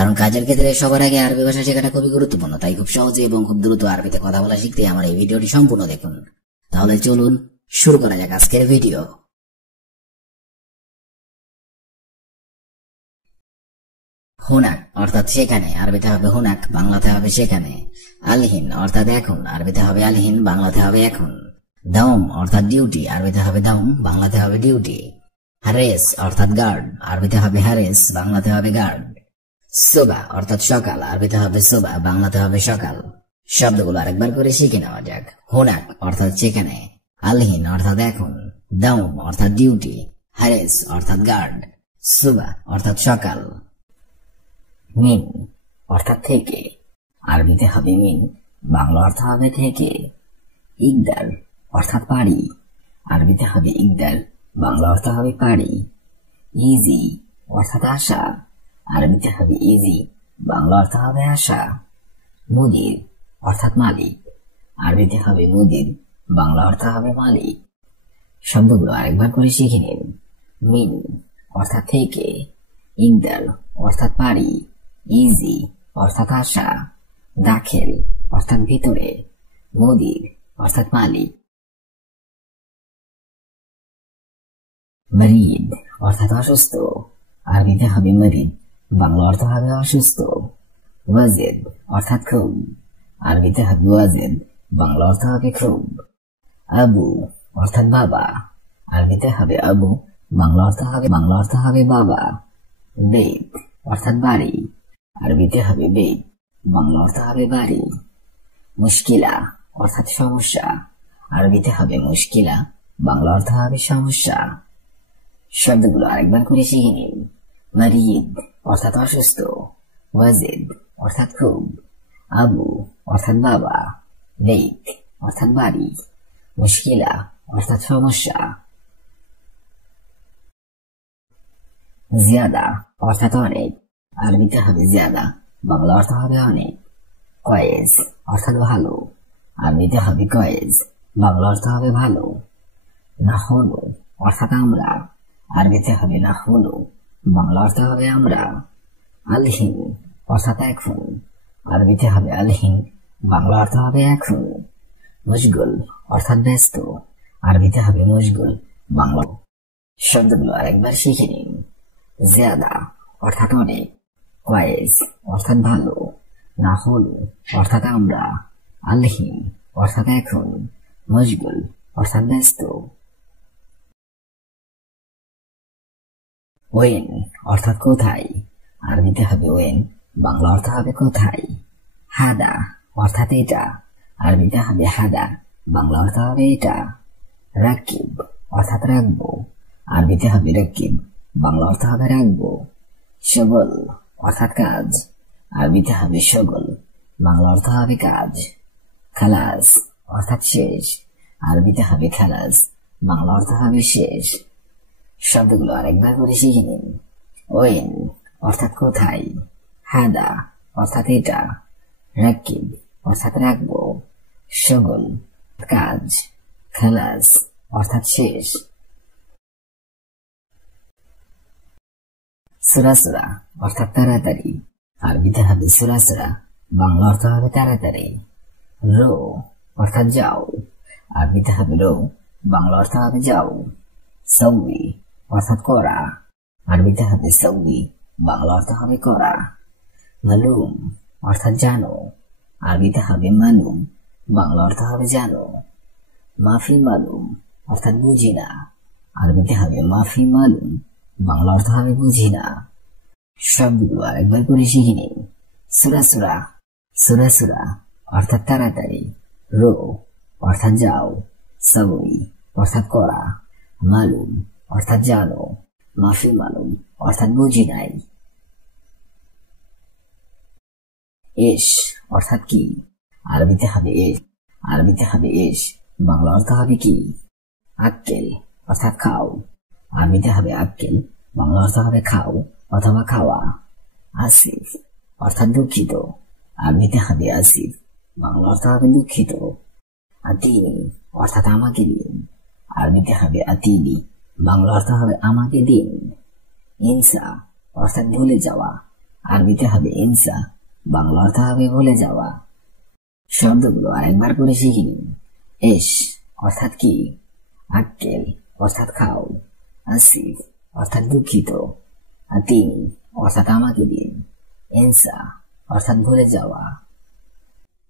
কারণ কাজের ক্ষেত্রে সবার আগে আরবি ভাষা শেখাটা খুবই গুরুত্বপূর্ণ। তাই খুব সহজে এবং খুব দ্রুত আরবিতে কথা বলা শিখতে আমার এই ভিডিওটি সম্পূর্ণ দেখুন। তাহলে চলুন শুরু করা যাক আজকের ভিডিও। হুনাক অর্থাৎ সেখানে, আরবিতে হবে হুনাক, বাংলাতে হবে সেখানে। আলহিন অর্থাৎ এখন, আরবিতে হবে আলহিন, বাংলাতে হবে এখন। দাউম অর্থাৎ ডিউটি, আরবিতে হবে দাউম, বাংলাতে হবে ডিউটি। হারেস অর্থাৎ গার্ড, আরবিতে হবে হারেস, বাংলাতে হবে গার্ড। সোবা অর্থাৎ সকাল, আরবিতে হবে সোবা, বাংলাতে হবে সকাল। শব্দগুলো আরেকবার করে শিখে নেওয়া যাক। হুনাক অর্থাৎ সেখানে, আলহিন অর্থাৎ এখন, দাউম অর্থাৎ ডিউটি, হারেস অর্থাৎ গার্ড, সোবা অর্থাৎ সকাল। মিন অর্থাৎ থেকে, আরবিতে হবে মিন, বাংলা অর্থ হবে থেকে। ইকদার অর্থাৎ পারি, আরবিতে হবে ইকদার, বাংলা অর্থ হবে পারি। ইজি অর্থাৎ আশা, আরবিতে হবে ইজি, বাংলা অর্থ হবে আশা। মুদির অর্থাৎ মালিক, আরবিতে হবে মুদির, বাংলা অর্থ হবে মালিক। শব্দগুলো আরেকবার করে শিখে নিন। মিন অর্থাৎ থেকে, ইকদার অর্থাৎ পারি, ইজি অর্থাৎ আশা, দাখিল অর্থাৎ ভিতরে, মুদির অর্থাৎ মালিক। মরিদ অর্থাৎ অসুস্থ, আরবিতে হবে মরিদ, বাংলা অর্থ হবে অসুস্থ। ওয়াজিদ অর্থাৎ খুব, আরবিতে হবে ওয়াজিদ, বাংলা অর্থ হবে খুব। আবু অর্থাৎ বাবা, আরবিতে হবে আবু, বাংলা অর্থ হবে বাবা। বেত অর্থাৎ বাড়ি, আরবিতে হবে বেত, বাংলা অর্থ হবে বাড়ি। মুশকিলা অর্থাৎ সমস্যা, আরবিতে হবে মুশকিলা, বাংলা অর্থ হবে সমস্যা। শব্দগুলো আরেকবার করে শিখে নিন। মরিদ অর্থাৎ অসুস্থ, ওয়াজিদ অর্থাৎ খুব, আবু অর্থাৎ বাবা, বেত অর্থাৎ বাড়ি, মুশকিলা অর্থাৎ সমস্যা। জিয়াদা অর্থাৎ অনেক, আরবিতে হবে জিয়াদা, বাংলা অর্থ হবে অনেক। কয়েস অর্থাৎ ভালো, আরবিতে হবে কয়েস, বাংলা অর্থ হবে ভালো। নাহনু অর্থাৎ আমরা, আরবিতে হবে নাহনু, বাংলা অর্থ হবে আমরা। আলহিন অর্থাৎ এখন, আরবিতে হবে আলহিন, বাংলা অর্থ হবে এখন। মশগুল অর্থাৎ ব্যস্ত, আরবিতে হবে মশগুল, বাংলা। শব্দগুলো আরেকবার শিখে নিন। জিয়াদা অর্থাৎ অনেক, কয়েস অর্থাৎ ভালো, নাহনু অর্থাৎ আমরা, আলহিন অর্থাৎ এখন, মশগুল অর্থাৎ ব্যস্ত। ওয়েন অর্থাৎ কোথায়, আরবিতে হবে ওয়েন, বাংলা অর্থ হবে কোথায়। হাদা অর্থাৎ এটা, আরবিতে হবে হাদা, বাংলা অর্থ হবে এটা। রাকিব অর্থাৎ রাখবো, আরবিতে হবে রাকিব, বাংলা অর্থ হবে রাখবো। শগল অর্থাৎ কাজ, আরবিতে হবে শগল, বাংলা অর্থ হবে কাজ। খালাস অর্থাৎ শেষ, আরবিতে হবে খালাস, বাংলা অর্থ হবে শেষ। শব্দগুলো আরেকবার করে শিখে নিন। ওয়েন অর্থাৎ কোথায়, হাদা অর্থাৎ এটা, রাকিব অর্থাৎ রাখবো, শগল কাজ, খালাস অর্থাৎ শেষ। সুরাসুরা অর্থাৎ তাড়াতাড়ি, আরবিতে হবে সুরাসুরা, বাংলা অর্থ হবে তাড়াতাড়ি। রো অর্থাৎ যাও, আরবিতে হবে রো, বাংলা অর্থ হবে যাও। সৌই অর্থাৎ করা, আরবিতে হবে সৌই, বাংলা অর্থ হবে করা। মালুম অর্থাৎ জানো, আরবিতে হবে মালুম, বাংলা অর্থ হবে জানো। মাফি মালুম অর্থাৎ বুঝি না, আরবিতে হবে মাফি মালুম, বাংলা অর্থ হবে বুঝি না। শব্দগুলো আরেকবার করে শিখে নিন। সুরাসুরা, সুরাসুরা অর্থাৎ তাড়াতাড়ি। রো অর্থাৎ যাও, সৌই অর্থাৎ করা, মালুম অর্থাৎ জানো, মাফি মালুম অর্থাৎ বুঝি নাই। এস অর্থাৎ কি, আরবিতে হবে এস, আরবিতে হবে এস, বাংলা অর্থ হবে কি। আক্কেল অর্থাৎ খাও, আরবিতে হবে আক্কেল, বাংলা অর্থ হবে খাও অথবা খাওয়া। আসিফ অর্থাৎ দুঃখিত, আরবিতে হবে আসিফ, বাংলা অর্থ হবে দুঃখিত। আতিনি অর্থাৎ আমাকে দিন, আরবিতে হবে আতিনি, বাংলা অর্থ হবে আমাকে দিন। ইনসা অর্থাৎ ভুলে যাওয়া, আরবিতে হবে ইনসা, বাংলা অর্থ হবে ভুলে যাওয়া। শব্দগুলো আরেকবার করে শিখে নিন। এস অর্থাৎ কি, আক্কেল অর্থাৎ খাও, আসিফ অর্থাৎ দুঃখিত, আতিন অর্থাৎ আমাকে দিন, ইনসা অর্থাৎ ভুলে যাওয়া।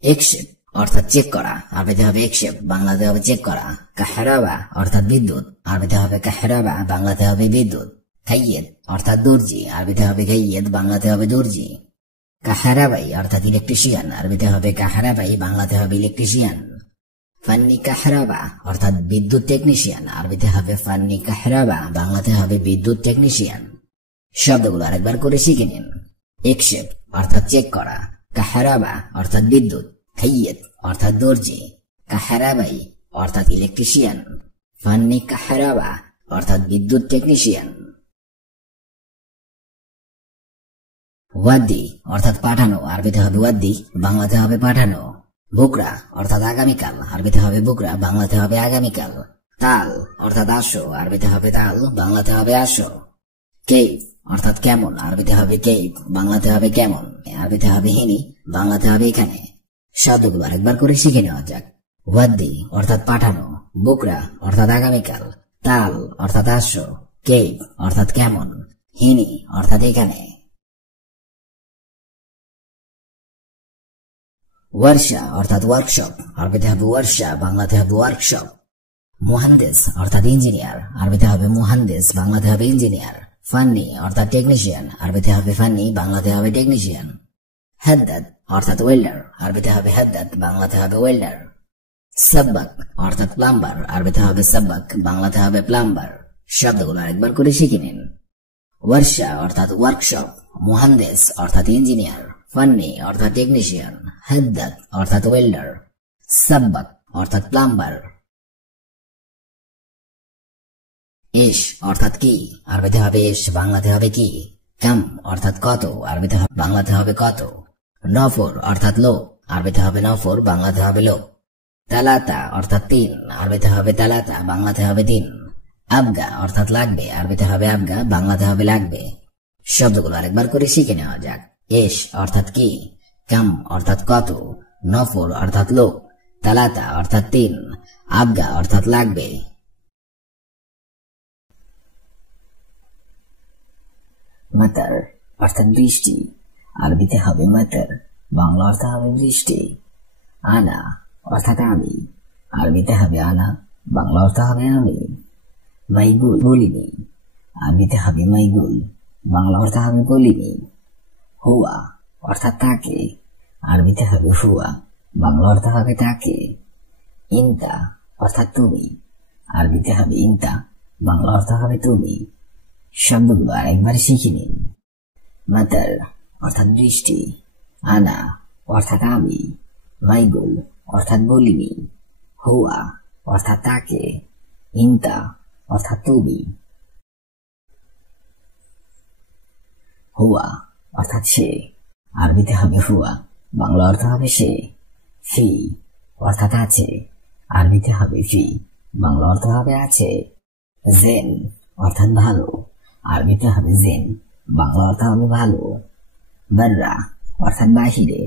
একশেপ অর্থাৎ চেক করা, আরবিতে হবে একশেপ, বাংলাতে হবে চেক করা। কাহরাবা অর্থাৎ বিদ্যুৎ, আরবিতে হবে কাহরাবা, বাংলাতে হবে বিদ্যুৎ। কাইয়েদ অর্থাৎ দর্জি, আরবিতে হবে কাইয়েদ, বাংলাতে হবে দর্জি। কাহারাবাই অর্থাৎ ইলেকট্রিশিয়ান, আরবিতে হবে কাহারাবাই, বাংলাতে হবে ইলেকট্রিশিয়ান। ফান্নি কাহরাবা অর্থাৎ বিদ্যুৎ টেকনিশিয়ান, আরবিতে হবে ফান্নি কাহরাবা, বাংলাতে হবে বিদ্যুৎ টেকনিশিয়ান। শব্দগুলো আরেকবার করে শিখে নিন। একশেপ অর্থাৎ চেক করা, কাহরাবা অর্থাৎ বিদ্যুৎ, কাইয়েদ অর্থাৎ দর্জি, কাহরাবাই অর্থাৎ ইলেকট্রিশিয়ান, ফান্নি কাহরাবা অর্থাৎ বিদ্যুৎ টেকনিশিয়ান। ওয়াদ্দি অর্থাৎ পাঠানো, আরবিতে হবে ওয়াদ্দি, বাংলাতে হবে পাঠানো। বুকরা অর্থাৎ আগামীকাল, আরবিতে হবে বুকরা, বাংলাতে হবে আগামীকাল। তাল অর্থাৎ আসো, আরবিতে হবে তাল, বাংলাতে হবে আসো। কেইফ অর্থাৎ কেমন, আরবিতে হবে কেইফ, বাংলাতে হবে কেমন, আরবিতে হবে হিনি, বাংলাতে হবে এখানে। শব্দগুলো আরেকবার করে শিখে নেওয়া যাক। ওয়াদ্দি অর্থাৎ পাঠানো, বুকরা অর্থাৎ আগামীকাল, তাল অর্থাৎ আসো, কেইফ অর্থাৎ কেমন, হিনি অর্থাৎ এখানে। ওয়ার্শা অর্থাৎ ওয়ার্কশপ, আরবিতে হবে ওয়ার্শা, বাংলাতে হবে ওয়ার্কশপ। মুহান্দিস অর্থাৎ ইঞ্জিনিয়ার, আরবিতে হবে মুহান্দিস, বাংলাতে হবে ইঞ্জিনিয়ার। ফান্নি অর্থাৎ টেকনিশিয়ান, আরবিতে হবে ফান্নি, বাংলাতে হবে টেকনিশিয়ান। হাদ্দাদ অর্থাৎ ওয়েল্ডার, আরবিতে হবে হাদ্দাদ, বাংলাতে হবে ওয়েল্ডার। সাব্বাক অর্থাৎ প্লাম্বার, আরবিতে হবে সাব্বাক, বাংলাতে হবে প্লাম্বার। শব্দগুলো আরেকবার করে শিখে নিন। ওয়ার্শা অর্থাৎ ওয়ার্কশপ, মুহান্দিস অর্থাৎ ইঞ্জিনিয়ার, ফান্নি অর্থাৎ টেকনিশিয়ান, হাদ্দাদ অর্থাৎ ওয়েল্ডার, সাব্বাক অর্থাৎ প্লাম্বার। এশ অর্থাৎ কি, আরবিতে হবে এশ, বাংলাতে হবে কি। কাম অর্থাৎ কত, আরবিতে বাংলাতে হবে কত। নফর অর্থাৎ লোক, আরবিতে হবে নফর, বাংলাতে হবে লোক। তালাতা অর্থাৎ তিন, আরবিতে হবে তালাতা, বাংলাতে হবে তিন। আবগা অর্থাৎ লাগবে, আরবিতে হবে আবগা, বাংলাতে হবে লাগবে। শব্দগুলো আরেকবার করে শিখে নেওয়া যাক। এশ অর্থাৎ কি, কাম অর্থাৎ কত, নফর অর্থাৎ লোক, তালাতা অর্থাৎ তিন, আবগা অর্থাৎ লাগবে। মাতার অর্থাৎ বৃষ্টি, আরবিতে হবে মাতার, বাংলা অর্থ হবে বৃষ্টি। আনা অর্থাৎ আমি, আরবিতে হবে আনা, বাংলা অর্থ হবে আমি। মাইগুল বলিনি, আরবিতে হবে মাইগুল, বাংলা অর্থ হবে বলিনি। হুয়া অর্থাৎ তাকে, আরবিতে হবে হুয়া, বাংলা অর্থ হবে তাকে। ইনতা অর্থাৎ তুমি, আরবিতে হবে ইনতা, বাংলা অর্থ হবে তুমি। শব্দগুলো আরেকবার শিখে নিন। মাতার অর্থাৎ বৃষ্টি, আনা অর্থাৎ আমি, মাইগুল অর্থাৎ বলিনি, হুয়া অর্থাৎ তাকে, ইনতা অর্থাৎ তুমি। হুয়া অর্থাৎ সে, আরবিতে হবে হুয়া, বাংলা অর্থ হবে সে। ফি অর্থাৎ আছে, আরবিতে হবে ফি, বাংলা অর্থ হবে আছে। জেন অর্থাৎ ভালো, আরবিতে হবে জেন, বাংলা অর্থ হবে ভালো। বাররা অর্থাৎ বাহিরে,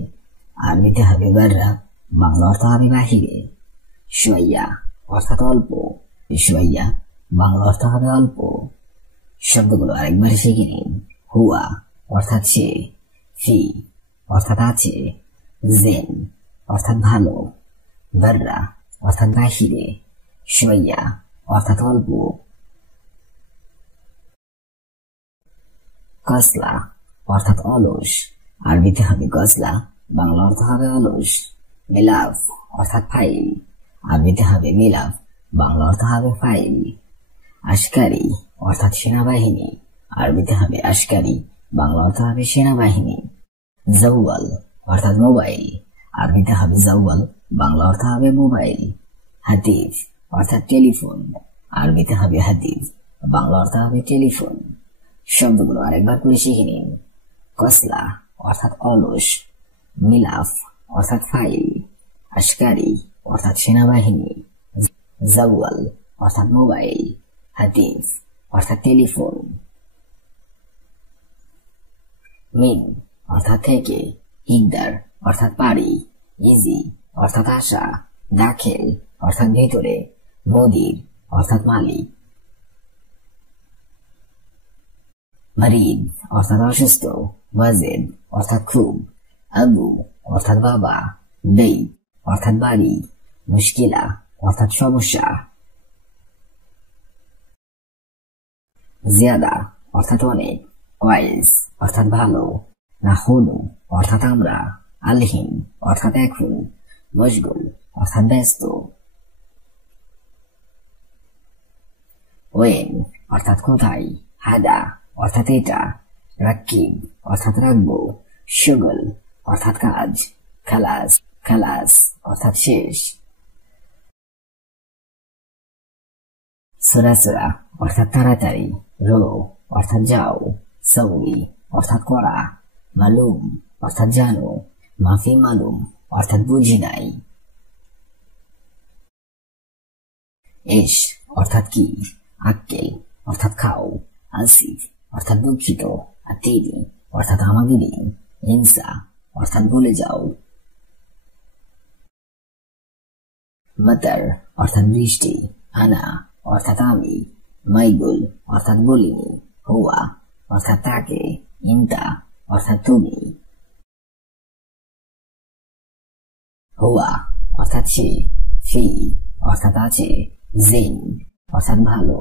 আরবিতে হবে বাররা, বাংলা অর্থ হবে বাহিরে। শোয়া অর্থাৎ অল্প, শোয়া বাংলা অর্থ হবে অল্প। শব্দগুলো আরেকবার শিখে নিন। হুয়া অর্থাৎ সে, ফি অর্থাৎ আছে, জেন অর্থাৎ ভালো, বাররা অর্থাৎ বাহিরে, শোয়া অর্থাৎ অল্প। কসলা অর্থাৎ অলস, আরবিতে হবে গজলা, বাংলা অর্থ হবে অলস। মিলাফ অর্থাৎ ফাইল, আরবিতে হবে মিলাফ, বাংলা অর্থ হবে ফাইল। আশকারি অর্থাৎ সেনাবাহিনী, আরবিতে হবে আশকারি, বাংলা অর্থ হবে সেনাবাহিনী। জাওয়াল অর্থাৎ মোবাইল, আরবিতে হবে জাওয়াল, বাংলা অর্থ হবে মোবাইল। হাতিফ অর্থাৎ টেলিফোন, আরবিতে হবে হাতিফ, বাংলা অর্থ হবে টেলিফোন। শব্দগুলো আরেকবার করে শিখে নিন। কসলা অর্থাৎ অলস, মিলাফ অর্থাৎ ফাইল, আশকারি অর্থাৎ সেনাবাহিনী, জাওয়াল অর্থাৎ মোবাইল, হাতিফ অর্থাৎ টেলিফোন। মিন অর্থাৎ থেকে, ইকদার অর্থাৎ পারি, ইজি অর্থাৎ আশা, দাখিল অর্থাৎ ভিতরে, মুদির অর্থাৎ মালিক। মারিদ অর্থাৎ অসুস্থ, ওয়াজিদ অর্থাৎ খুব, আবু অর্থাৎ বাবা, বেইত অর্থাৎ বাড়ি, মুশকিলা অর্থাৎ সমস্যা। জিয়াদা অর্থাৎ অনেক, ওয়াইস অর্থাৎ ভালো, নাহুনু অর্থাৎ আমরা, আলহিন অর্থাৎ এখন, মশগুল অর্থাৎ ব্যস্ত। ওয়েন অর্থাৎ কোথায়, হাদা অর্থাৎ এটা, রাকিব অর্থাৎ রাখবো, শুগল অর্থাৎ কাজ, খালাস খালাস অর্থাৎ শেষ। সুরাসুরা অর্থাৎ তাড়াতাড়ি, রো অর্থাৎ যাও, সৌই অর্থাৎ করা, মালুম অর্থাৎ জানো, মাফি মালুম অর্থাৎ বুঝি নাই। এস অর্থাৎ কি, আক্কেল অর্থাৎ খাও, আসিফ অর্থাৎ দুঃখিত, আতিরি অর্থাৎ আমাকে দিন, ইনসা অর্থাৎ ভুলে যাও। মাতার অর্থাৎ বৃষ্টি, আনা অর্থাৎ আমি, মাইগুল অর্থাৎ বলিনি, হুয়া অর্থাৎ তাকে, ইন্তা অর্থাৎ তুমি। হুয়া অর্থাৎ সে, ফি অর্থাৎ আছে, জিন অর্থাৎ ভালো,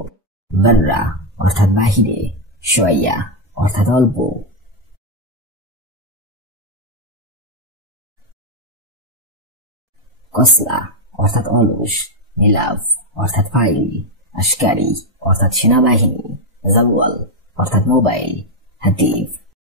বর্রা অর্থাৎ বাহিরে, শোয়া অর্থাৎ অল্প। কসলা অর্থাৎ অলস, নীলাভ অর্থাৎ ফাইল, আশকারি অর্থাৎ সেনাবাহিনী, জাওয়াল অর্থাৎ মোবাইল, হাতিফ